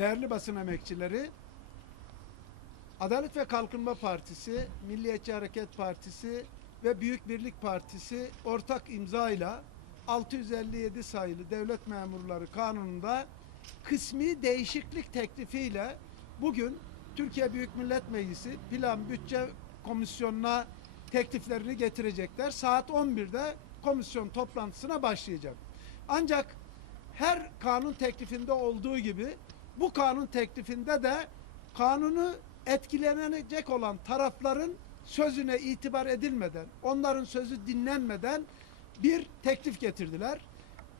değerli basın emekçileri, Adalet ve Kalkınma Partisi, Milliyetçi Hareket Partisi ve Büyük Birlik Partisi ortak imzayla 657 sayılı devlet memurları kanununda kısmi değişiklik teklifiyle bugün Türkiye Büyük Millet Meclisi Plan Bütçe Komisyonu'na tekliflerini getirecekler. Saat 11'de komisyon toplantısına başlayacak. Ancak her kanun teklifinde olduğu gibi bu kanun teklifinde de kanunu etkilenecek olan tarafların sözüne itibar edilmeden, onların sözü dinlenmeden bir teklif getirdiler.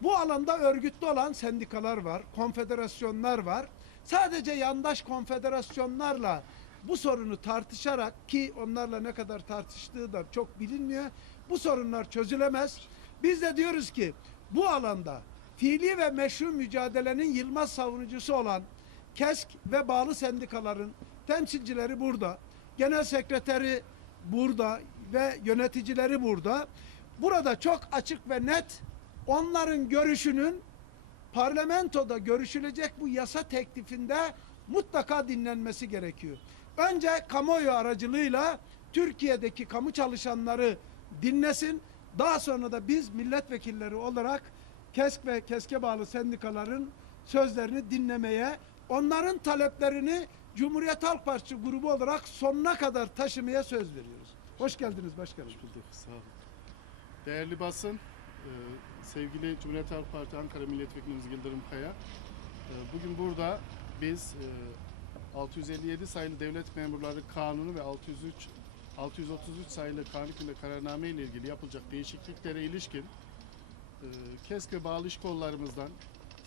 Bu alanda örgütlü olan sendikalar var, konfederasyonlar var. Sadece yandaş konfederasyonlarla bu sorunu tartışarak ki onlarla ne kadar tartıştığı da çok bilinmiyor. Bu sorunlar çözülemez. Biz de diyoruz ki bu alanda fiili ve meşru mücadelenin yılmaz savunucusu olan KESK ve bağlı sendikaların temsilcileri burada. Genel sekreteri burada ve yöneticileri burada. Burada çok açık ve net onların görüşünün parlamentoda görüşülecek bu yasa teklifinde mutlaka dinlenmesi gerekiyor. Önce kamuoyu aracılığıyla Türkiye'deki kamu çalışanları dinlesin. Daha sonra da biz milletvekilleri olarak KESK ve KESK'e bağlı sendikaların sözlerini dinlemeye, onların taleplerini Cumhuriyet Halk Partisi grubu olarak sonuna kadar taşımaya söz veriyoruz. Hoş geldiniz başkanım. bulduk. Sağ olun. Değerli basın, e, sevgili Cumhuriyet Halk Parti Ankara Milletvekilimiz Yıldırım Kaya. e, Bugün burada biz e, 657 sayılı devlet memurları kanunu ve 603 633 sayılı kanun hükmünde kararname ile ilgili yapılacak değişikliklere ilişkin e, KESK ve bağlı iş kollarımızdan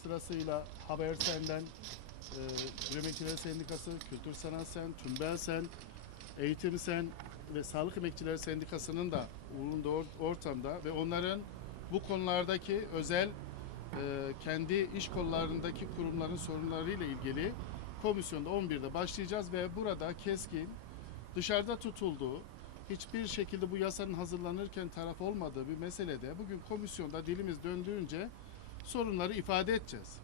sırasıyla Habersen'den e, Emekçiler Sendikası, Kültür Sanat Sen, Tümbel Sen, Eğitim Sen ve Sağlık Emekçileri Sendikası'nın da bulunduğu or- ortamda ve onların bu konulardaki özel e, kendi iş kollarındaki kurumların sorunlarıyla ilgili komisyonda 11'de başlayacağız ve burada keskin dışarıda tutulduğu hiçbir şekilde bu yasanın hazırlanırken taraf olmadığı bir meselede bugün komisyonda dilimiz döndüğünce sorunları ifade edeceğiz.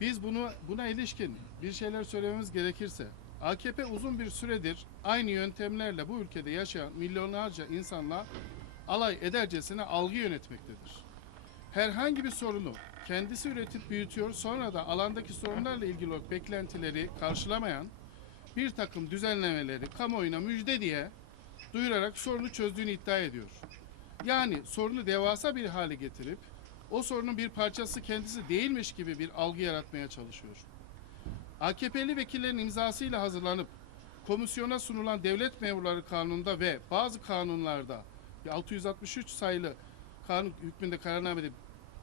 Biz bunu buna ilişkin bir şeyler söylememiz gerekirse AKP uzun bir süredir aynı yöntemlerle bu ülkede yaşayan milyonlarca insanla alay edercesine algı yönetmektedir. Herhangi bir sorunu kendisi üretip büyütüyor sonra da alandaki sorunlarla ilgili beklentileri karşılamayan bir takım düzenlemeleri kamuoyuna müjde diye duyurarak sorunu çözdüğünü iddia ediyor. Yani sorunu devasa bir hale getirip o sorunun bir parçası kendisi değilmiş gibi bir algı yaratmaya çalışıyor. AKP'li vekillerin imzasıyla hazırlanıp komisyona sunulan devlet memurları kanununda ve bazı kanunlarda 663 sayılı kanun hükmünde kararnamede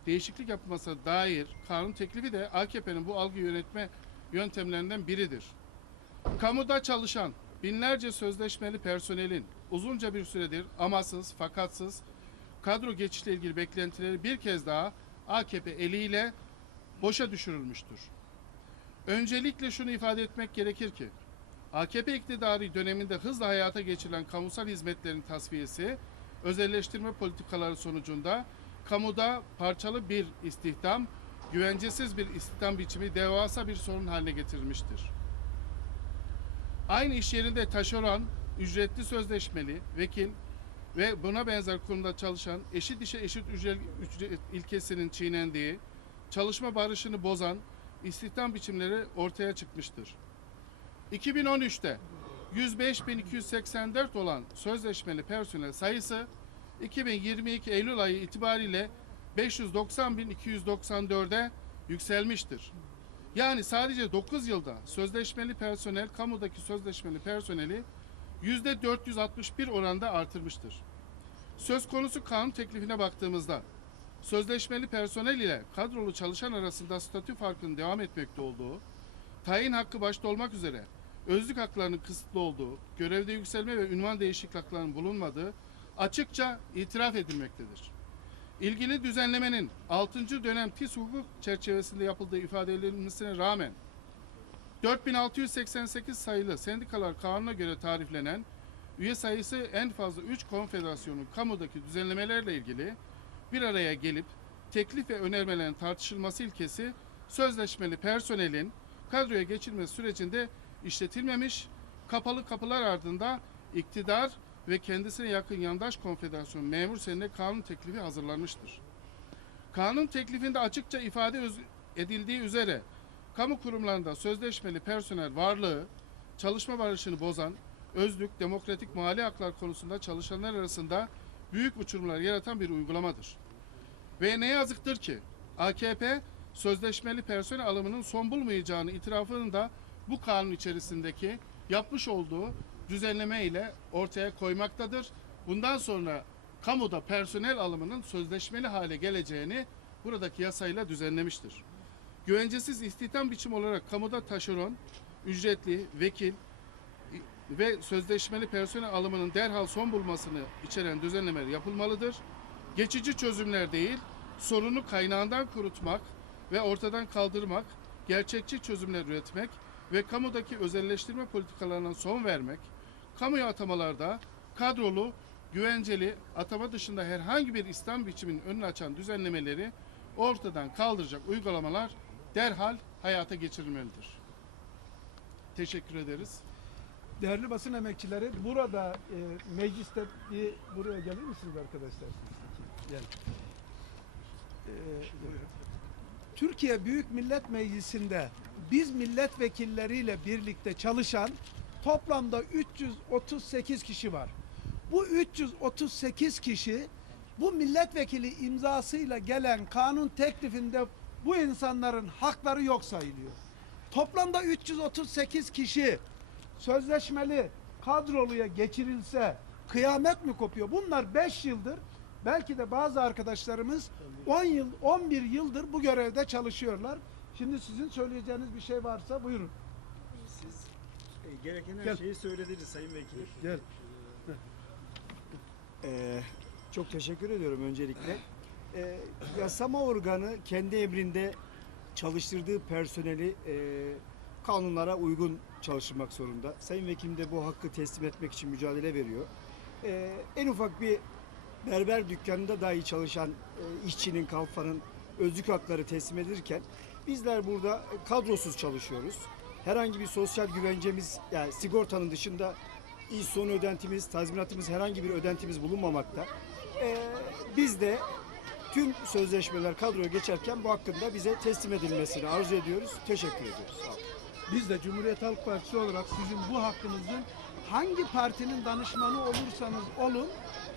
değişiklik yapılmasına dair kanun teklifi de AKP'nin bu algı yönetme yöntemlerinden biridir. Kamuda çalışan binlerce sözleşmeli personelin uzunca bir süredir amasız, fakatsız kadro geçişle ilgili beklentileri bir kez daha AKP eliyle boşa düşürülmüştür. Öncelikle şunu ifade etmek gerekir ki AKP iktidarı döneminde hızla hayata geçirilen kamusal hizmetlerin tasfiyesi, özelleştirme politikaları sonucunda kamuda parçalı bir istihdam, güvencesiz bir istihdam biçimi devasa bir sorun haline getirilmiştir. Aynı iş yerinde taşeron, ücretli sözleşmeli, vekil ve buna benzer kurumda çalışan eşit işe eşit ücret, ilkesinin çiğnendiği, çalışma barışını bozan istihdam biçimleri ortaya çıkmıştır. 2013'te 105.284 olan sözleşmeli personel sayısı 2022 Eylül ayı itibariyle 590.294'e yükselmiştir. Yani sadece 9 yılda sözleşmeli personel, kamudaki sözleşmeli personeli 461 oranda artırmıştır. Söz konusu kanun teklifine baktığımızda sözleşmeli personel ile kadrolu çalışan arasında statü farkının devam etmekte olduğu, tayin hakkı başta olmak üzere özlük haklarının kısıtlı olduğu, görevde yükselme ve ünvan değişiklik haklarının bulunmadığı açıkça itiraf edilmektedir. İlgili düzenlemenin 6. dönem TİS hukuk çerçevesinde yapıldığı ifade edilmesine rağmen 4688 sayılı sendikalar kanuna göre tariflenen üye sayısı en fazla 3 konfederasyonun kamudaki düzenlemelerle ilgili bir araya gelip teklif ve önermelerin tartışılması ilkesi sözleşmeli personelin kadroya geçilmesi sürecinde işletilmemiş, kapalı kapılar ardında iktidar ve kendisine yakın yandaş konfederasyon memur senine kanun teklifi hazırlanmıştır. Kanun teklifinde açıkça ifade edildiği üzere kamu kurumlarında sözleşmeli personel varlığı, çalışma barışını bozan, özlük, demokratik mali haklar konusunda çalışanlar arasında büyük uçurumlar yaratan bir uygulamadır. Ve ne yazıktır ki AKP sözleşmeli personel alımının son bulmayacağını itirafını da bu kanun içerisindeki yapmış olduğu düzenleme ile ortaya koymaktadır. Bundan sonra kamuda personel alımının sözleşmeli hale geleceğini buradaki yasayla düzenlemiştir. Güvencesiz istihdam biçimi olarak kamuda taşeron, ücretli, vekil ve sözleşmeli personel alımının derhal son bulmasını içeren düzenlemeler yapılmalıdır. Geçici çözümler değil, sorunu kaynağından kurutmak ve ortadan kaldırmak, gerçekçi çözümler üretmek ve kamudaki özelleştirme politikalarına son vermek, kamuya atamalarda kadrolu, güvenceli, atama dışında herhangi bir İslam biçiminin önünü açan düzenlemeleri ortadan kaldıracak uygulamalar derhal hayata geçirilmelidir. Teşekkür ederiz. Değerli basın emekçileri burada e, mecliste bir buraya gelir misiniz arkadaşlar? Gel. E, Türkiye Büyük Millet Meclisi'nde biz milletvekilleriyle birlikte çalışan toplamda 338 kişi var. Bu 338 kişi bu milletvekili imzasıyla gelen kanun teklifinde bu insanların hakları yok sayılıyor. Toplamda 338 kişi sözleşmeli kadroluya geçirilse kıyamet mi kopuyor? Bunlar 5 yıldır belki de bazı arkadaşlarımız 10 yıl 11 yıldır bu görevde çalışıyorlar. Şimdi sizin söyleyeceğiniz bir şey varsa buyurun. Siz e, gereken her Gel. şeyi söylediniz Sayın Vekilim. Gel. Ee, çok teşekkür ediyorum öncelikle. Ee, yasama organı kendi emrinde çalıştırdığı personeli e, kanunlara uygun çalıştırmak zorunda. Sayın Vekilim de bu hakkı teslim etmek için mücadele veriyor. Ee, en ufak bir berber dükkanında dahi çalışan e, işçinin, kalfanın özlük hakları teslim edilirken bizler burada kadrosuz çalışıyoruz. Herhangi bir sosyal güvencemiz yani sigortanın dışında iş sonu ödentimiz, tazminatımız herhangi bir ödentimiz bulunmamakta. Ee, biz de tüm sözleşmeler kadroya geçerken bu hakkında bize teslim edilmesini arzu ediyoruz. Teşekkür ediyoruz. Biz de Cumhuriyet Halk Partisi olarak sizin bu hakkınızı hangi partinin danışmanı olursanız olun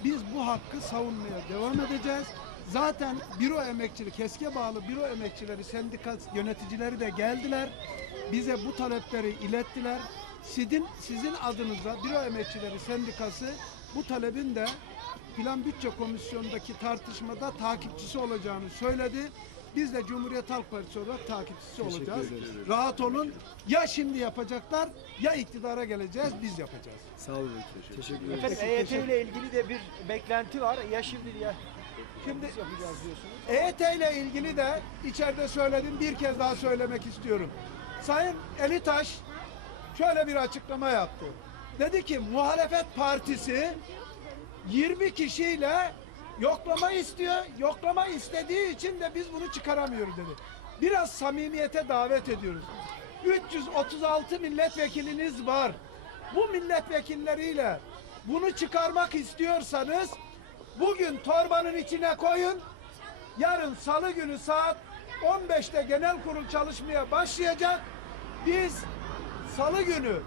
biz bu hakkı savunmaya devam edeceğiz. Zaten büro emekçileri, keske bağlı büro emekçileri, sendika yöneticileri de geldiler. Bize bu talepleri ilettiler. Sizin, sizin adınıza büro emekçileri sendikası bu talebin de Plan Bütçe Komisyonu'ndaki tartışmada takipçisi olacağını söyledi. Biz de Cumhuriyet Halk Partisi olarak takipçisi Teşekkür olacağız. ederiz. Rahat olun. Ya şimdi yapacaklar ya iktidara geleceğiz biz yapacağız. Sağ olun. Teşekkür ederiz. Efendim EYT ile ilgili de bir beklenti var. Ya şimdi ya Şimdi yapacağız diyorsunuz. EYT ile ilgili de içeride söyledim bir kez daha söylemek istiyorum. Sayın Elitaş şöyle bir açıklama yaptı. Dedi ki muhalefet partisi 20 kişiyle yoklama istiyor. Yoklama istediği için de biz bunu çıkaramıyoruz dedi. Biraz samimiyete davet ediyoruz. 336 milletvekiliniz var. Bu milletvekilleriyle bunu çıkarmak istiyorsanız bugün torbanın içine koyun. Yarın salı günü saat 15'te genel kurul çalışmaya başlayacak. Biz salı günü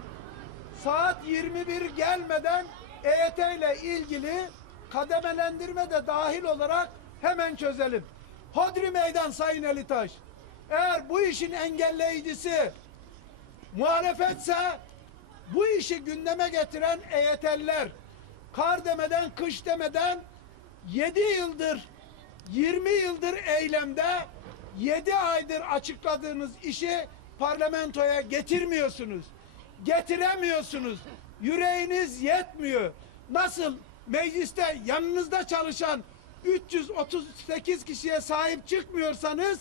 saat 21 gelmeden EYT ile ilgili kademelendirme de dahil olarak hemen çözelim. Hodri meydan Sayın Elitaş. Eğer bu işin engelleyicisi muhalefetse bu işi gündeme getiren EYT'liler kar demeden kış demeden 7 yıldır 20 yıldır eylemde 7 aydır açıkladığınız işi parlamentoya getirmiyorsunuz. Getiremiyorsunuz. Yüreğiniz yetmiyor. Nasıl mecliste yanınızda çalışan 338 kişiye sahip çıkmıyorsanız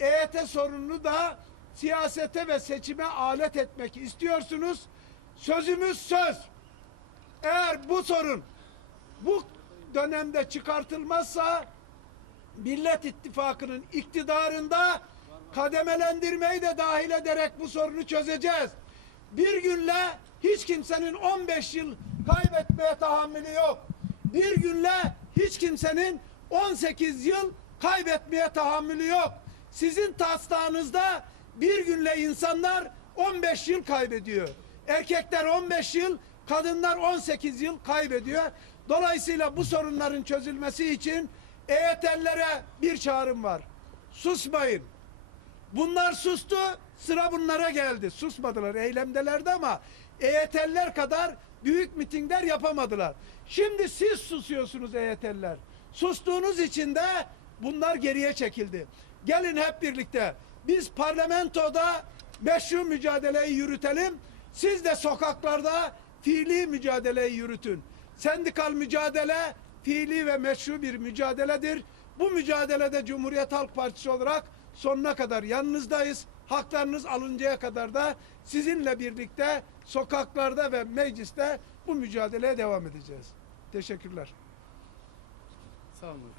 EYT sorununu da siyasete ve seçime alet etmek istiyorsunuz. Sözümüz söz. Eğer bu sorun bu dönemde çıkartılmazsa Millet İttifakı'nın iktidarında kademelendirmeyi de dahil ederek bu sorunu çözeceğiz. Bir günle hiç kimsenin 15 yıl kaybetmeye tahammülü yok. Bir günle hiç kimsenin 18 yıl kaybetmeye tahammülü yok. Sizin taslağınızda bir günle insanlar 15 yıl kaybediyor. Erkekler 15 yıl, kadınlar 18 yıl kaybediyor. Dolayısıyla bu sorunların çözülmesi için EYT'lilere bir çağrım var. Susmayın. Bunlar sustu, sıra bunlara geldi. Susmadılar, eylemdelerdi ama EYT'liler kadar büyük mitingler yapamadılar. Şimdi siz susuyorsunuz EYT'liler. Sustuğunuz için de bunlar geriye çekildi. Gelin hep birlikte biz parlamentoda meşru mücadeleyi yürütelim. Siz de sokaklarda fiili mücadeleyi yürütün. Sendikal mücadele fiili ve meşru bir mücadeledir. Bu mücadelede Cumhuriyet Halk Partisi olarak sonuna kadar yanınızdayız. Haklarınız alıncaya kadar da sizinle birlikte sokaklarda ve mecliste bu mücadeleye devam edeceğiz. Teşekkürler. Sağ olun.